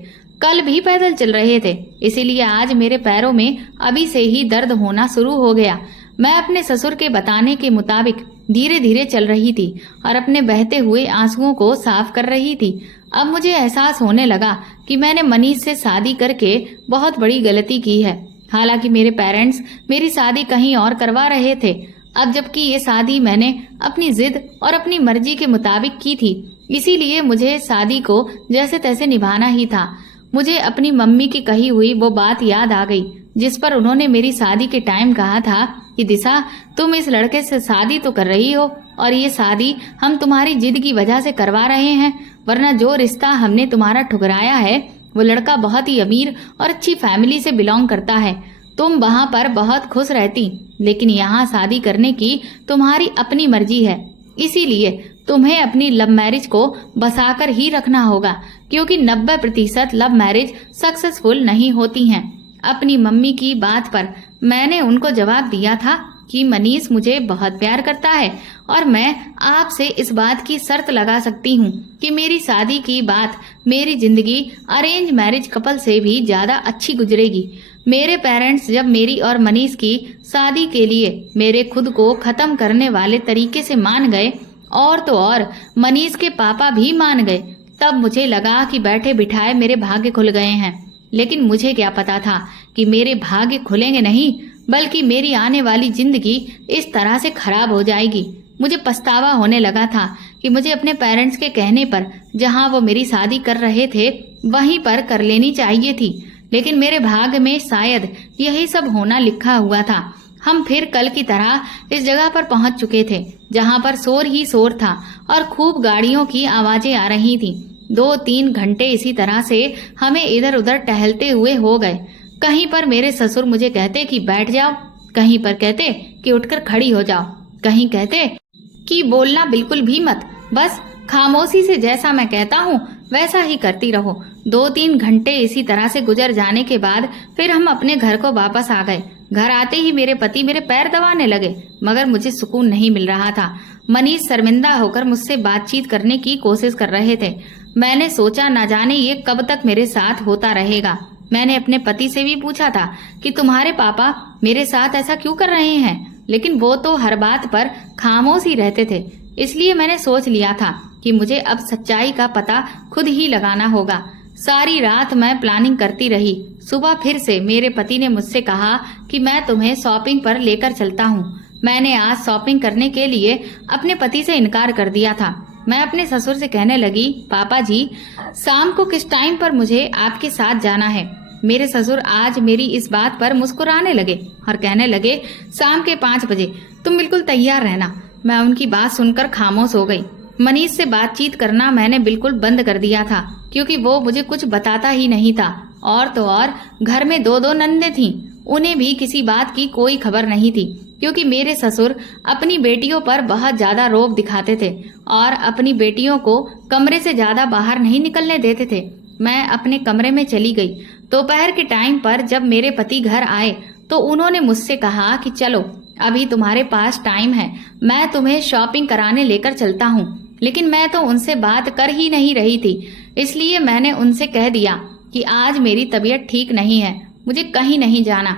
कल भी पैदल चल रहे थे, इसीलिए आज मेरे पैरों में अभी से ही दर्द होना शुरू हो गया। मैं अपने ससुर के बताने के मुताबिक धीरे धीरे चल रही थी और अपने बहते हुए आंसुओं को साफ कर रही थी। अब मुझे एहसास होने लगा कि मैंने मनीष से शादी करके बहुत बड़ी गलती की है। हालांकि मेरे पेरेंट्स मेरी शादी कहीं और करवा रहे थे, अब जबकि ये शादी मैंने अपनी जिद और अपनी मर्जी के मुताबिक की थी, इसीलिए मुझे शादी को जैसे तैसे निभाना ही था। मुझे अपनी मम्मी की कही हुई वो बात याद आ गई जिस पर उन्होंने मेरी शादी के टाइम कहा था कि दिशा, तुम इस लड़के से शादी तो कर रही हो और ये शादी हम तुम्हारी जिद की वजह से करवा रहे हैं, वरना जो रिश्ता हमने तुम्हारा ठुकराया है वो लड़का बहुत ही अमीर और अच्छी फैमिली से बिलोंग करता है। तुम वहाँ पर बहुत खुश रहती, लेकिन यहाँ शादी करने की तुम्हारी अपनी मर्जी है, इसीलिए तुम्हें अपनी लव मैरिज को बसाकर ही रखना होगा, क्योंकि 90% लव मैरिज सक्सेसफुल नहीं होती हैं। अपनी मम्मी की बात पर मैंने उनको जवाब दिया था कि मनीष मुझे बहुत प्यार करता है और मैं आपसे इस बात की शर्त लगा सकती हूँ कि मेरी शादी की बात मेरी जिंदगी अरेंज मैरिज कपल से भी ज्यादा अच्छी गुजरेगी। मेरे पेरेंट्स जब मेरी और मनीष की शादी के लिए मेरे खुद को खत्म करने वाले तरीके से मान गए, और तो और मनीष के पापा भी मान गए, तब मुझे लगा कि बैठे बिठाए मेरे भाग्य खुल गए हैं। लेकिन मुझे क्या पता था कि मेरे भाग्य खुलेंगे नहीं, बल्कि मेरी आने वाली जिंदगी इस तरह से खराब हो जाएगी। मुझे पछतावा होने लगा था कि मुझे अपने पेरेंट्स के कहने पर जहां वो मेरी शादी कर रहे थे वहीं पर कर लेनी चाहिए थी, लेकिन मेरे भाग्य में शायद यही सब होना लिखा हुआ था। हम फिर कल की तरह इस जगह पर पहुंच चुके थे जहां पर शोर ही शोर था और खूब गाड़ियों की आवाजें आ रही थीं। 2-3 घंटे इसी तरह से हमें इधर उधर टहलते हुए हो गए। कहीं पर मेरे ससुर मुझे कहते कि बैठ जाओ, कहीं पर कहते कि उठकर खड़ी हो जाओ, कहीं कहते कि बोलना बिल्कुल भी मत, बस खामोशी से जैसा मैं कहता हूँ वैसा ही करती रहो। 2-3 घंटे इसी तरह से गुजर जाने के बाद फिर हम अपने घर को वापस आ गए। घर आते ही मेरे पति मेरे पैर दबाने लगे, मगर मुझे सुकून नहीं मिल रहा था। मनीष शर्मिंदा होकर मुझसे बातचीत करने की कोशिश कर रहे थे। मैंने सोचा न जाने ये कब तक मेरे साथ होता रहेगा। मैंने अपने पति से भी पूछा था कि तुम्हारे पापा मेरे साथ ऐसा क्यों कर रहे हैं, लेकिन वो तो हर बात पर खामोश ही रहते थे। इसलिए मैंने सोच लिया था कि मुझे अब सच्चाई का पता खुद ही लगाना होगा। सारी रात मैं प्लानिंग करती रही। सुबह फिर से मेरे पति ने मुझसे कहा कि मैं तुम्हें शॉपिंग पर लेकर चलता हूँ। मैंने आज शॉपिंग करने के लिए अपने पति से इनकार कर दिया था। मैं अपने ससुर से कहने लगी, पापा जी, शाम को किस टाइम पर मुझे आपके साथ जाना है। मेरे ससुर आज मेरी इस बात पर मुस्कुराने लगे और कहने लगे, शाम के 5 बजे तुम बिल्कुल तैयार रहना। मैं उनकी बात सुनकर खामोश हो गई। मनीष से बातचीत करना मैंने बिल्कुल बंद कर दिया था, क्योंकि वो मुझे कुछ बताता ही नहीं था। और तो और घर में 2-2 नंदें थीं, उन्हें भी किसी बात की कोई खबर नहीं थी, क्योंकि मेरे ससुर अपनी बेटियों पर बहुत ज्यादा रौब दिखाते थे और अपनी बेटियों को कमरे से ज्यादा बाहर नहीं निकलने देते थे। मैं अपने कमरे में चली गई। दोपहर के टाइम पर जब मेरे पति घर आए तो उन्होंने मुझसे कहा कि चलो, अभी तुम्हारे पास टाइम है, मैं तुम्हें शॉपिंग कराने लेकर चलता हूँ। लेकिन मैं तो उनसे बात कर ही नहीं रही थी, इसलिए मैंने उनसे कह दिया कि आज मेरी तबीयत ठीक नहीं है, मुझे कहीं नहीं जाना।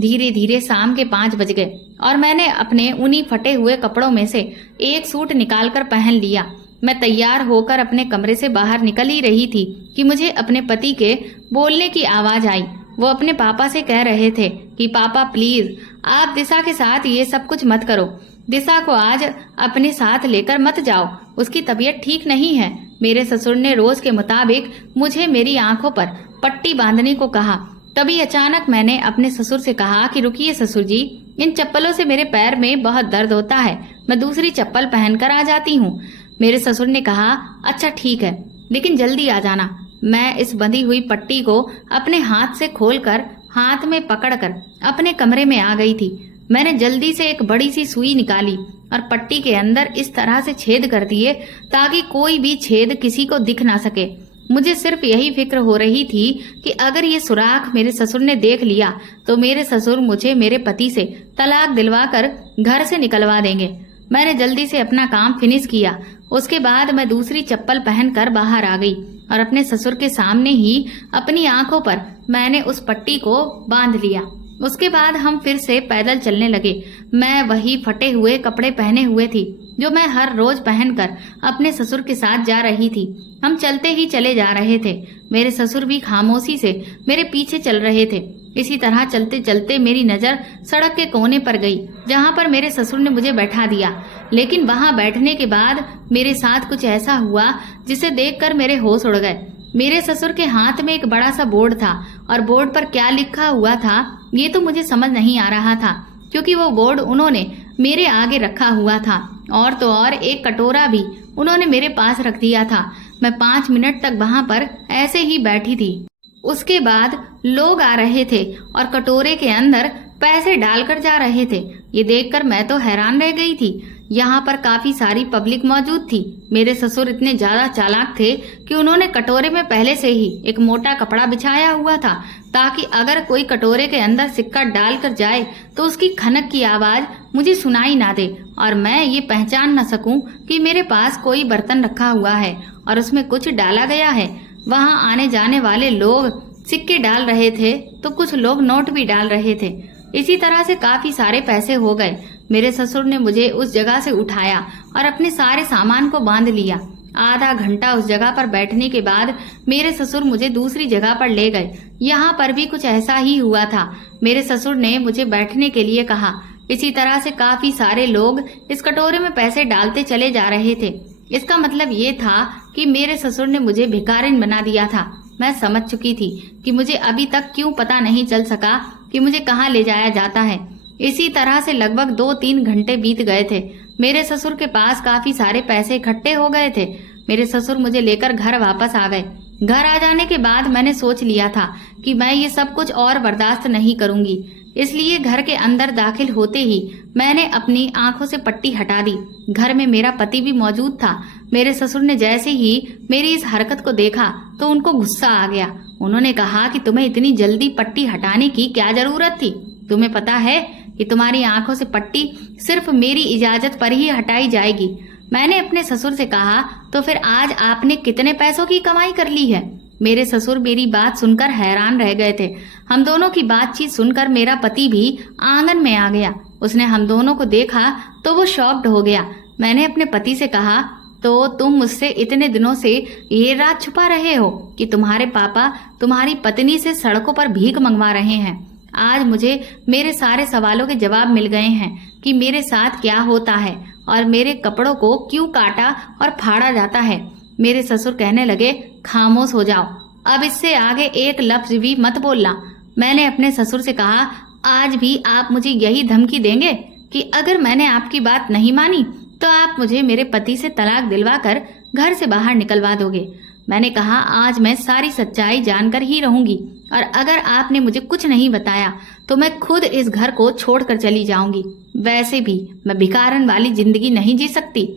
धीरे धीरे शाम के 5 बज गए और मैंने अपने उन्हीं फटे हुए कपड़ों में से एक सूट निकालकर पहन लिया। मैं तैयार होकर अपने कमरे से बाहर निकल ही रही थी कि मुझे अपने पति के बोलने की आवाज आई। वो अपने पापा से कह रहे थे कि पापा प्लीज आप दिशा के साथ ये सब कुछ मत करो, दिशा को आज अपने साथ लेकर मत जाओ, उसकी तबीयत ठीक नहीं है। मेरे ससुर ने रोज के मुताबिक मुझे मेरी आंखों पर पट्टी बांधने को कहा। तभी अचानक मैंने अपने ससुर से कहा कि रुकिए ससुर जी, इन चप्पलों से मेरे पैर में बहुत दर्द होता है, मैं दूसरी चप्पल पहनकर आ जाती हूँ। मेरे ससुर ने कहा, अच्छा ठीक है, लेकिन जल्दी आ जाना। मैं इस बंधी हुई पट्टी को अपने हाथ से खोलकर हाथ में पकड़कर अपने कमरे में आ गई थी। मैंने जल्दी से एक बड़ी सी सुई निकाली और पट्टी के अंदर इस तरह से छेद कर दिए ताकि कोई भी छेद किसी को दिख ना सके। मुझे सिर्फ यही फिक्र हो रही थी कि अगर ये सुराख मेरे ससुर ने देख लिया तो मेरे ससुर मुझे मेरे पति से तलाक दिलवाकर घर से निकलवा देंगे। मैंने जल्दी से अपना काम फिनिश किया। उसके बाद मैं दूसरी चप्पल पहनकर बाहर आ गई और अपने ससुर के सामने ही अपनी आंखों पर मैंने उस पट्टी को बांध लिया। उसके बाद हम फिर से पैदल चलने लगे। मैं वही फटे हुए कपड़े पहने हुए थी जो मैं हर रोज पहनकर अपने ससुर के साथ जा रही थी। हम चलते ही चले जा रहे थे। मेरे ससुर भी खामोशी से मेरे पीछे चल रहे थे। इसी तरह चलते चलते मेरी नजर सड़क के कोने पर गई जहां पर मेरे ससुर ने मुझे बैठा दिया। लेकिन वहां बैठने के बाद मेरे साथ कुछ ऐसा हुआ जिसे देखकर मेरे होश उड़ गए। मेरे ससुर के हाथ में एक बड़ा सा बोर्ड था और बोर्ड पर क्या लिखा हुआ था ये तो मुझे समझ नहीं आ रहा था, क्योंकि वो बोर्ड उन्होंने मेरे आगे रखा हुआ था और तो और एक कटोरा भी उन्होंने मेरे पास रख दिया था। मैं 5 मिनट तक वहां पर ऐसे ही बैठी थी। उसके बाद लोग आ रहे थे और कटोरे के अंदर पैसे डालकर जा रहे थे। ये देखकर मैं तो हैरान रह गई थी। यहाँ पर काफी सारी पब्लिक मौजूद थी। मेरे ससुर इतने ज्यादा चालाक थे कि उन्होंने कटोरे में पहले से ही एक मोटा कपड़ा बिछाया हुआ था ताकि अगर कोई कटोरे के अंदर सिक्का डाल कर जाए तो उसकी खनक की आवाज मुझे सुनाई ना दे और मैं ये पहचान न सकूं कि मेरे पास कोई बर्तन रखा हुआ है और उसमें कुछ डाला गया है। वहां आने जाने वाले लोग सिक्के डाल रहे थे तो कुछ लोग नोट भी डाल रहे थे। इसी तरह से काफी सारे पैसे हो गए। मेरे ससुर ने मुझे उस जगह से उठाया और अपने सारे सामान को बांध लिया। आधा घंटा उस जगह पर बैठने के बाद मेरे ससुर मुझे दूसरी जगह पर ले गए। यहाँ पर भी कुछ ऐसा ही हुआ था। मेरे ससुर ने मुझे बैठने के लिए कहा। इसी तरह से काफी सारे लोग इस कटोरे में पैसे डालते चले जा रहे थे। इसका मतलब ये था कि मेरे ससुर ने मुझे भिखारिन बना दिया था। मैं समझ चुकी थी कि मुझे अभी तक क्यों पता नहीं चल सका कि मुझे कहाँ ले जाया जाता है। इसी तरह से लगभग 2-3 घंटे बीत गए थे। मेरे ससुर के पास काफी सारे पैसे इकट्ठे हो गए थे। मेरे ससुर मुझे लेकर घर वापस आ गए। घर आ जाने के बाद मैंने सोच लिया था कि मैं ये सब कुछ और बर्दाश्त नहीं करूंगी। इसलिए घर के अंदर दाखिल होते ही मैंने अपनी आंखों से पट्टी हटा दी। घर में मेरा पति भी मौजूद था। मेरे ससुर ने जैसे ही मेरी इस हरकत को देखा तो उनको गुस्सा आ गया। उन्होंने कहा कि तुम्हें इतनी जल्दी पट्टी हटाने की क्या जरूरत थी? तुम्हें पता है कि तुम्हारी आंखों से पट्टी सिर्फ मेरी इजाजत पर ही हटाई जाएगी। मैंने अपने ससुर से कहा, तो फिर आज आपने कितने पैसों की कमाई कर ली है? मेरे ससुर मेरी बात सुनकर हैरान रह गए थे। हम दोनों की बातचीत सुनकर मेरा पति भी आंगन में आ गया। उसने हम दोनों को देखा तो वो शॉक्ड हो गया। मैंने अपने पति से कहा, तो तुम मुझसे इतने दिनों से ये राज छुपा रहे हो कि तुम्हारे पापा तुम्हारी पत्नी से सड़कों पर भीख मंगवा रहे हैं। आज मुझे मेरे सारे सवालों के जवाब मिल गए हैं कि मेरे साथ क्या होता है और मेरे कपड़ों को क्यों काटा और फाड़ा जाता है। मेरे ससुर कहने लगे, खामोश हो जाओ, अब इससे आगे एक लफ्ज भी मत बोलना। मैंने अपने ससुर से कहा, आज भी आप मुझे यही धमकी देंगे कि अगर मैंने आपकी बात नहीं मानी तो आप मुझे मेरे पति से तलाक दिलवा कर घर से बाहर निकलवा दोगे। मैंने कहा, आज मैं सारी सच्चाई जानकर ही रहूंगी और अगर आपने मुझे कुछ नहीं बताया तो मैं खुद इस घर को छोड़कर चली जाऊंगी। वैसे भी मैं भिखारन वाली जिंदगी नहीं जी सकती।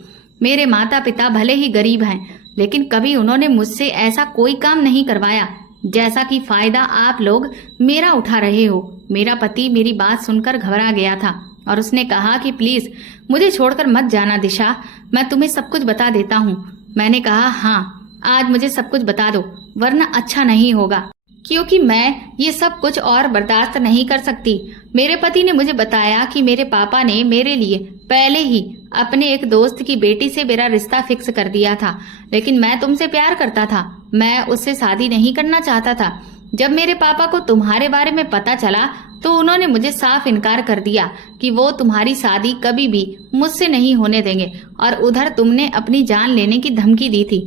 मेरे माता पिता भले ही गरीब हैं, लेकिन कभी उन्होंने मुझसे ऐसा कोई काम नहीं करवाया जैसा कि फायदा आप लोग मेरा उठा रहे हो। मेरा पति मेरी बात सुनकर घबरा गया था और उसने कहा कि प्लीज मुझे छोड़कर मत जाना दिशा, मैं तुम्हें सब कुछ बता देता हूँ। मैंने कहा, हाँ, आज मुझे सब कुछ बता दो वरना अच्छा नहीं होगा, क्योंकि मैं ये सब कुछ और बर्दाश्त नहीं कर सकती। मेरे पति ने मुझे बताया कि मेरे पापा ने मेरे लिए पहले ही अपने एक दोस्त की बेटी से मेरा रिश्ता फिक्स कर दिया था, लेकिन मैं तुमसे प्यार करता था। मैं उससे शादी नहीं करना चाहता था। जब मेरे पापा को तुम्हारे बारे में पता चला तो उन्होंने मुझे साफ इनकार कर दिया कि वो तुम्हारी शादी कभी भी मुझसे नहीं होने देंगे और उधर तुमने अपनी जान लेने की धमकी दी थी।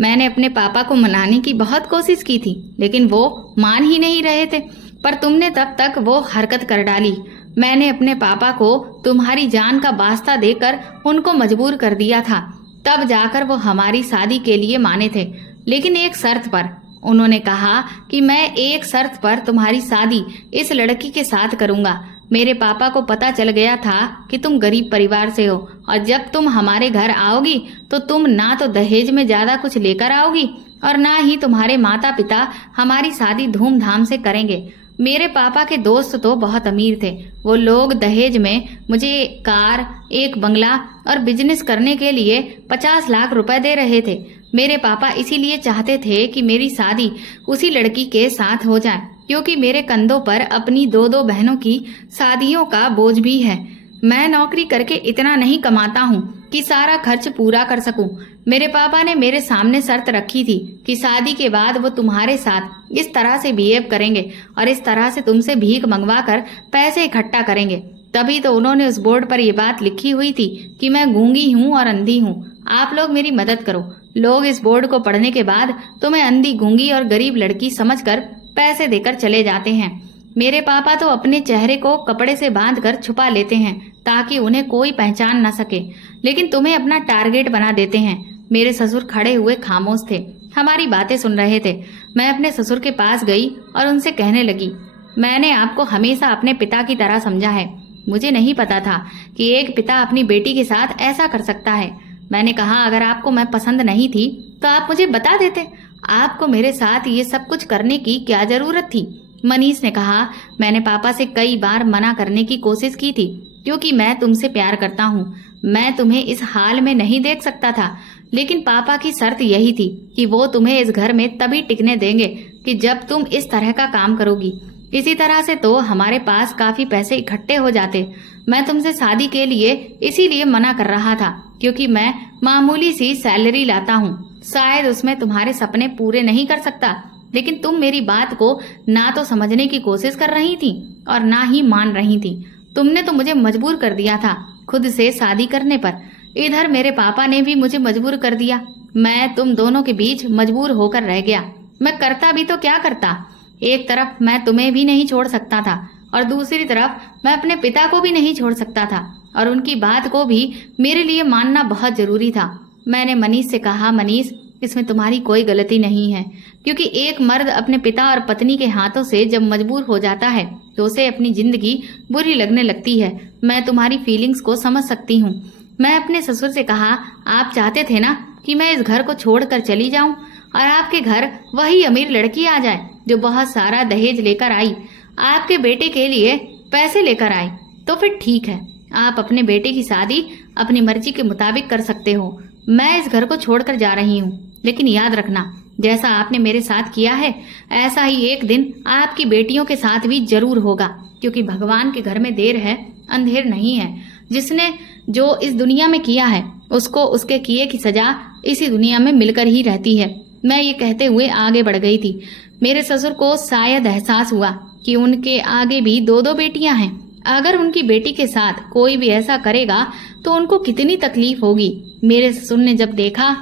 मैंने अपने पापा को मनाने की बहुत कोशिश की थी, लेकिन वो मान ही नहीं रहे थे, पर तुमने तब तक वो हरकत कर डाली। मैंने अपने पापा को तुम्हारी जान का वास्ता देकर उनको मजबूर कर दिया था, तब जाकर वो हमारी शादी के लिए माने थे, लेकिन एक शर्त पर। उन्होंने कहा कि मैं एक शर्त पर तुम्हारी शादी इस लड़की के साथ करूंगा। मेरे पापा को पता चल गया था कि तुम गरीब परिवार से हो और जब तुम हमारे घर आओगी तो तुम ना तो दहेज में ज्यादा कुछ लेकर आओगी और ना ही तुम्हारे माता पिता हमारी शादी धूमधाम से करेंगे। मेरे पापा के दोस्त तो बहुत अमीर थे। वो लोग दहेज में मुझे कार, एक बंगला और बिजनेस करने के लिए 50 लाख रुपए दे रहे थे। मेरे पापा इसीलिए चाहते थे कि मेरी शादी उसी लड़की के साथ हो जाए, क्योंकि मेरे कंधों पर अपनी 2-2 बहनों की शादियों का बोझ भी है। मैं नौकरी करके इतना नहीं कमाता हूँ कि सारा खर्च पूरा कर सकूं। मेरे पापा ने मेरे सामने शर्त रखी थी कि शादी के बाद वो तुम्हारे साथ इस तरह से बिहेव करेंगे और इस तरह से तुमसे भीख मंगवा कर पैसे इकट्ठा करेंगे। तभी तो उन्होंने उस बोर्ड पर ये बात लिखी हुई थी कि मैं गूंगी हूँ और अंधी हूँ। आप लोग मेरी मदद करो। लोग इस बोर्ड को पढ़ने के बाद तुम्हें अंधी, गूंगी और गरीब लड़की समझकर पैसे देकर चले जाते हैं। मेरे पापा तो अपने चेहरे को कपड़े से बांधकर छुपा लेते हैं ताकि उन्हें कोई पहचान न सके, लेकिन तुम्हें अपना टारगेट बना देते हैं। मेरे ससुर खड़े हुए खामोश थे, हमारी बातें सुन रहे थे। मैं अपने ससुर के पास गई और उनसे कहने लगी, मैंने आपको हमेशा अपने पिता की तरह समझा है। मुझे नहीं पता था कि एक पिता अपनी बेटी के साथ ऐसा कर सकता है। मैंने कहा, अगर आपको मैं पसंद नहीं थी तो आप मुझे बता देते। आपको मेरे साथ ये सब कुछ करने की क्या जरूरत थी? मनीष ने कहा, मैंने पापा से कई बार मना करने की कोशिश की थी क्योंकि मैं तुमसे प्यार करता हूँ। मैं तुम्हें इस हाल में नहीं देख सकता था, लेकिन पापा की शर्त यही थी कि वो तुम्हें इस घर में तभी टिकने देंगे कि जब तुम इस तरह का काम करोगी। इसी तरह से तो हमारे पास काफी पैसे इकट्ठे हो जाते। मैं तुमसे शादी के लिए इसीलिए मना कर रहा था क्योंकि मैं मामूली सी सैलरी लाता हूँ। शायद उसमें तुम्हारे सपने पूरे नहीं कर सकता, लेकिन तुम मेरी बात को ना तो समझने की कोशिश कर रही थी और ना ही मान रही थी। तुमने तो मुझे मजबूर कर दिया था खुद से शादी करने पर। इधर मेरे पापा ने भी मुझे मजबूर कर दिया। मैं तुम दोनों के बीच मजबूर होकर रह गया। मैं करता भी तो क्या करता। एक तरफ मैं तुम्हें भी नहीं छोड़ सकता था और दूसरी तरफ मैं अपने पिता को भी नहीं छोड़ सकता था और उनकी बात को भी मेरे लिए मानना बहुत जरूरी था। मैंने मनीष से कहा, मनीष, इसमें तुम्हारी कोई गलती नहीं है, क्योंकि एक मर्द अपने पिता और पत्नी के हाथों से जब मजबूर हो जाता है तो उसे अपनी जिंदगी बुरी लगने लगती है। मैं तुम्हारी फीलिंग्स को समझ सकती हूँ। मैं अपने ससुर से कहा, आप चाहते थे ना कि मैं इस घर को छोड़कर चली जाऊं और आपके घर वही अमीर लड़की आ जाए जो बहुत सारा दहेज लेकर आई, आपके बेटे के लिए पैसे लेकर आई। तो फिर ठीक है, आप अपने बेटे की शादी अपनी मर्जी के मुताबिक कर सकते हो। मैं इस घर को छोड़कर जा रही हूँ, लेकिन याद रखना, जैसा आपने मेरे साथ किया है ऐसा ही एक दिन आपकी बेटियों के साथ भी जरूर होगा, क्योंकि भगवान के घर में देर है अंधेर नहीं है। जिसने जो इस दुनिया में किया है उसको उसके किए की सजा इसी दुनिया में मिलकर ही रहती है। मैं ये कहते हुए आगे बढ़ गई थी। मेरे ससुर को शायद एहसास हुआ कि उनके आगे भी 2-2 बेटियां हैं। अगर उनकी बेटी के साथ कोई भी ऐसा करेगा तो उनको कितनी तकलीफ होगी। मेरे ससुर ने जब देखा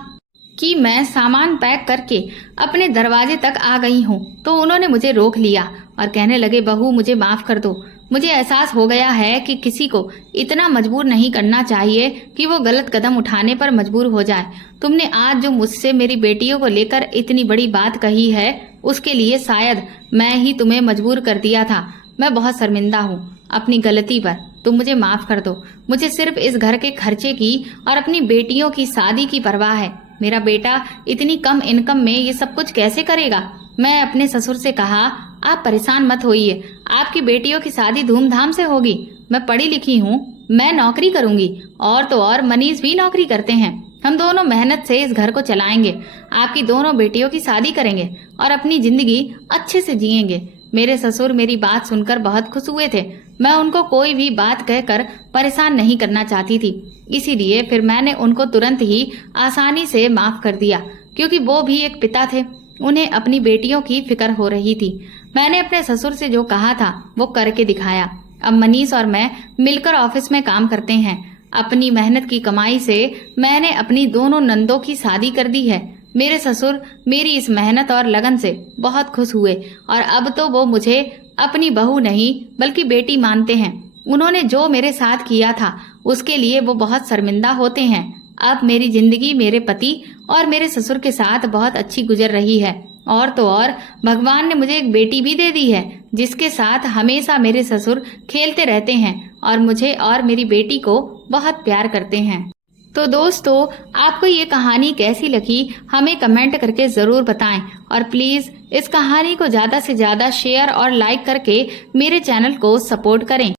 कि मैं सामान पैक करके अपने दरवाजे तक आ गई हूँ तो उन्होंने मुझे रोक लिया और कहने लगे, बहू, मुझे माफ कर दो। मुझे एहसास हो गया है कि किसी को इतना मजबूर नहीं करना चाहिए कि वो गलत कदम उठाने पर मजबूर हो जाए। तुमने आज जो मुझसे मेरी बेटियों को लेकर इतनी बड़ी बात कही है उसके लिए शायद मैं ही तुम्हें मजबूर कर दिया था। मैं बहुत शर्मिंदा हूँ अपनी गलती पर। तुम मुझे माफ कर दो। मुझे सिर्फ इस घर के खर्चे की और अपनी बेटियों की शादी की परवाह है। मेरा बेटा इतनी कम इनकम में ये सब कुछ कैसे करेगा। मैं अपने ससुर से कहा, आप परेशान मत होइए, आपकी बेटियों की शादी धूमधाम से होगी। मैं पढ़ी लिखी हूँ, मैं नौकरी करूंगी और तो और मनीष भी नौकरी करते हैं। हम दोनों मेहनत से इस घर को चलाएंगे, आपकी दोनों बेटियों की शादी करेंगे और अपनी जिंदगी अच्छे से जिएंगे। मेरे ससुर मेरी बात सुनकर बहुत खुश हुए थे। मैं उनको कोई भी बात कहकर परेशान नहीं करना चाहती थी, इसीलिए फिर मैंने उनको तुरंत ही आसानी से माफ कर दिया, क्योंकि वो भी एक पिता थे। उन्हें अपनी बेटियों की फिक्र हो रही थी। मैंने अपने ससुर से जो कहा था वो करके दिखाया। अब मनीष और मैं मिलकर ऑफिस में काम करते हैं। अपनी मेहनत की कमाई से मैंने अपनी दोनों नंदों की शादी कर दी है। मेरे ससुर मेरी इस मेहनत और लगन से बहुत खुश हुए और अब तो वो मुझे अपनी बहू नहीं बल्कि बेटी मानते हैं। उन्होंने जो मेरे साथ किया था उसके लिए वो बहुत शर्मिंदा होते हैं। अब मेरी जिंदगी मेरे पति और मेरे ससुर के साथ बहुत अच्छी गुजर रही है। और तो और भगवान ने मुझे एक बेटी भी दे दी है जिसके साथ हमेशा मेरे ससुर खेलते रहते हैं और मुझे और मेरी बेटी को बहुत प्यार करते हैं। तो दोस्तों, आपको ये कहानी कैसी लगी हमें कमेंट करके ज़रूर बताएं और प्लीज़ इस कहानी को ज़्यादा से ज़्यादा शेयर और लाइक करके मेरे चैनल को सपोर्ट करें।